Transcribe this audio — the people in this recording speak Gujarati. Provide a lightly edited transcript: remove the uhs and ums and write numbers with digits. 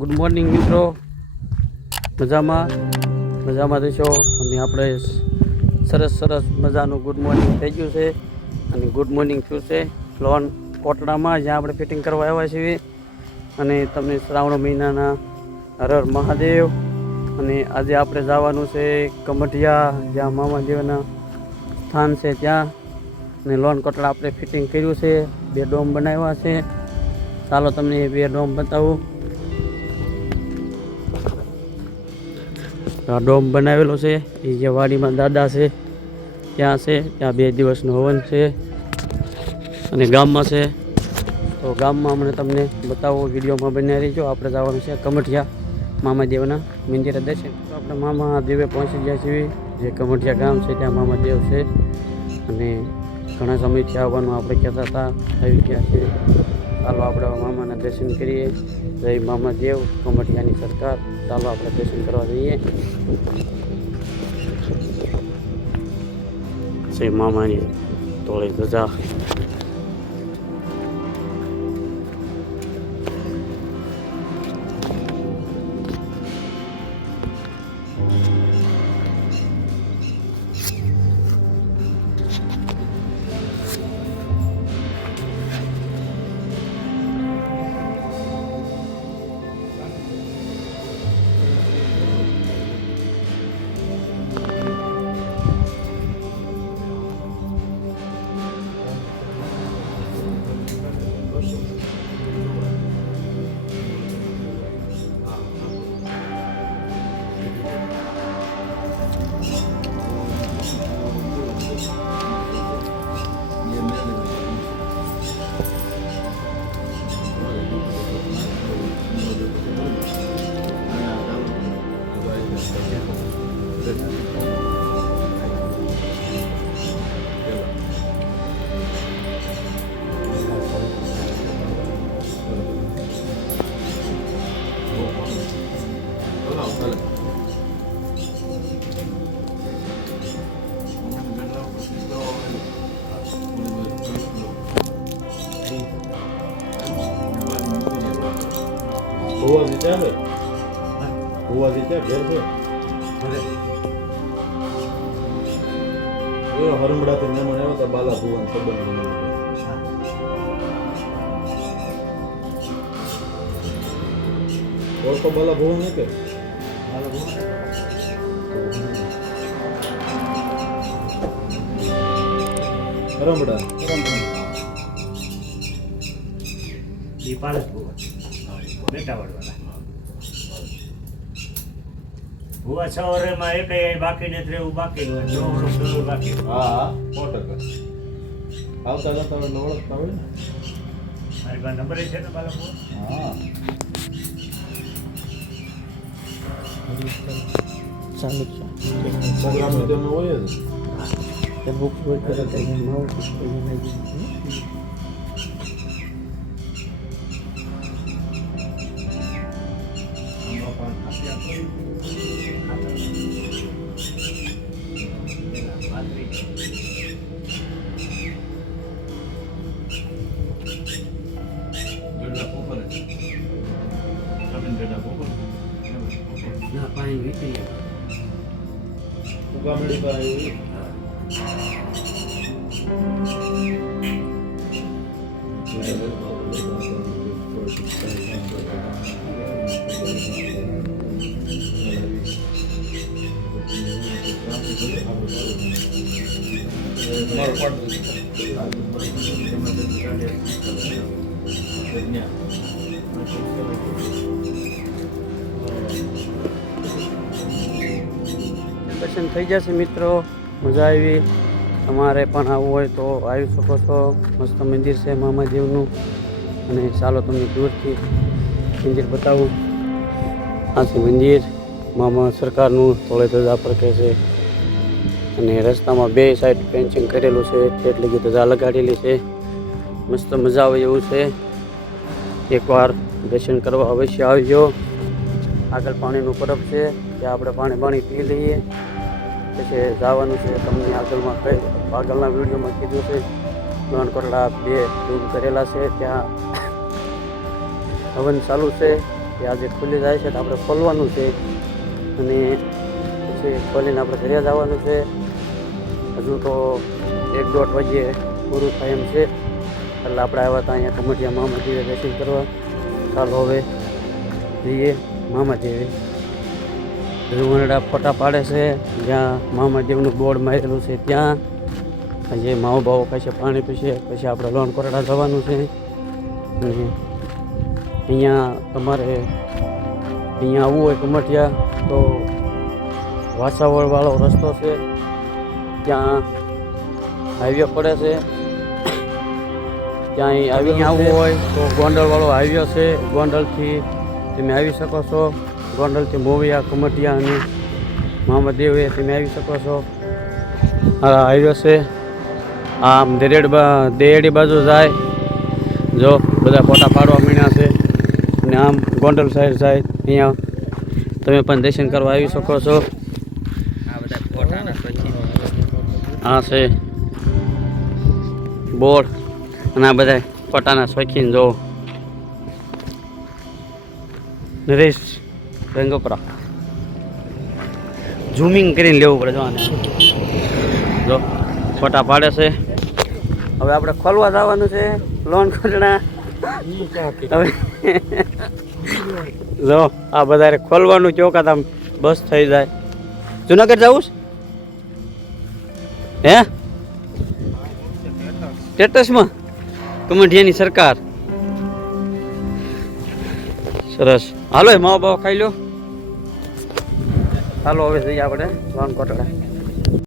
ગુડ મોર્નિંગ મિત્રો, મજામાં રહેશો અને આપણે સરસ મજાનું ગુડ મોર્નિંગ થઈ ગયું છે અને ગુડ મોર્નિંગ થયું છે લોન કોટડામાં, જ્યાં આપણે ફિટિંગ કરવા આવ્યા છીએ. અને તમને શ્રાવણ મહિનાના હર હર મહાદેવ. અને આજે આપણે જવાનું છે કમઠિયા, જ્યાં મામાદેવના સ્થાન છે ત્યાં. અને લોન કોટડા આપણે ફિટિંગ કર્યું છે, 2 ડોમ બનાવ્યા છે. ચાલો તમને 2 ડોમ બતાવું. આ ડોમ બનાવેલો છે એ જે વાડીમાં દાદા છે ત્યાં છે, ત્યાં 2 દિવસનું હવન છે અને ગામમાં છે. તો ગામમાં અમને તમને બતાવો, વિડીયોમાં બન્યા રહીજો. આપણે જવાનું છે કમઠિયા મામાદેવના મંદિરે દર્શન. તો આપણે મામાદેવે પહોંચી ગયા છીએ, જે કમઠિયા ગામ છે ત્યાં મામાદેવ છે. અને ઘણા સમયથી આવવાનું આપણે કહેતા હતા, આવી ગયા છે. ચાલો આપણે મામાના દર્શન કરીએ. જય મામાદેવ, કમઠિયાની સરકાર. ચાલો આપણે દર્શન કરવા જઈએ. જય મામાની તોળે ધજા. હરમડાથી મહેમાન આવ્યા હતા, બાલા ભુવન સંબંધ ઓળખો બાલા ભુવન ને કે હરમડા ભુવા 6 વર્ષમાં એક બાકી નથી રહેવું, બાકી હોય બાકી. હા 100% આવતા જતા હોય ઓળખતા હોય ને. મારી પાસે નંબર છે ને બાળકો. હા ચાલુ છે પ્રોગ્રામ તેનો હોય જ. તે બુક હોય તો ના પાણી વીતી ઉગામડી પર આવી દર્શન થઈ જશે મિત્રો, મજા આવી. તમારે પણ આવવું હોય તો આવી શકો છો. મસ્ત મંદિર છે મામાદેવનું. અને ચાલો તમને દૂરથી મંદિર બતાવું. આ છે મંદિર મામા સરકારનું, થોડે ધજા ફરકે છે. અને રસ્તામાં 2 સાઈડ ફેન્સિંગ કરેલું છે, એટલે કે ધજા લગાડેલી છે. મસ્ત મજા આવે એવું છે. એકવાર દર્શન કરવા અવશ્ય આવજો. આગળ પાણીનું પરબ છે, ત્યાં આપણે પાણી પી લઈએ, પછી જવાનું છે. તમને આગળના વિડીયોમાં કીધું છે. લોન કોટડા 2 રૂમ કરેલા છે, ત્યાં હવન ચાલુ છે. એ આજે ખુલી જાય છે તો આપણે ખોલવાનું છે અને પછી ખોલીને આપણે ઘરે જવાનું છે. હજુ તો 1-1.5 વાગ્યે પૂરું થાય એમ છે. એટલે આપણે આવ્યા હતા અહીંયા કમટિયા મામાદેવે દર્શન કરવા. ચાલો હવે જઈએ મામાદેવે. રૂવણડા ફોટા પાડે છે જ્યાં મામાદેવનું બોર્ડ મારેલું છે ત્યાં. જે માવો બાવો ખાશે પાણી પીશે પછી આપણે લોન કોરડા જવાનું છે. અને અહીંયા તમારે અહીંયા આવવું હોય કમટિયા તો વાસાવળવાળો રસ્તો છે ત્યાં હાઈવે પડે છે. ત્યાં આવીને આવવું હોય તો ગોંડલવાળો હાઈવે છે. ગોંડલથી તમે આવી શકો છો. ગોંડલથી મોવિયા કમટિયા અને મામાદેવે તમે આવી શકો છો. આ હાઈવે છે. આમ દેડી બાજુ જાય જો બધા ફોટા પાડવા માંડ્યા છે. અને આમ ગોંડલ સાઈડ જાય અહીંયા તમે પણ દર્શન કરવા આવી શકો છો. આ છે બોર્ડ અને આ બધા ફોટાના શોખીન જો નરેશ રંગપરા ઝૂમિંગ કરીને લેવું પડે જો આને. જો ફોટા પાડે છે. હવે આપણે ખોલવા જવાનું છે લોન ખોલણા. હવે જો આ બધા ખોલવાનું ચોકાત આમ બસ થઈ જાય. જુનાગઢ જવું હે સ્ટેટસમાં કમઠિયાની સરકાર સરસ. હાલો માવો બાવો ખાઈ લો. હાલો હવે જઈએ આપણે લોન કોટડા.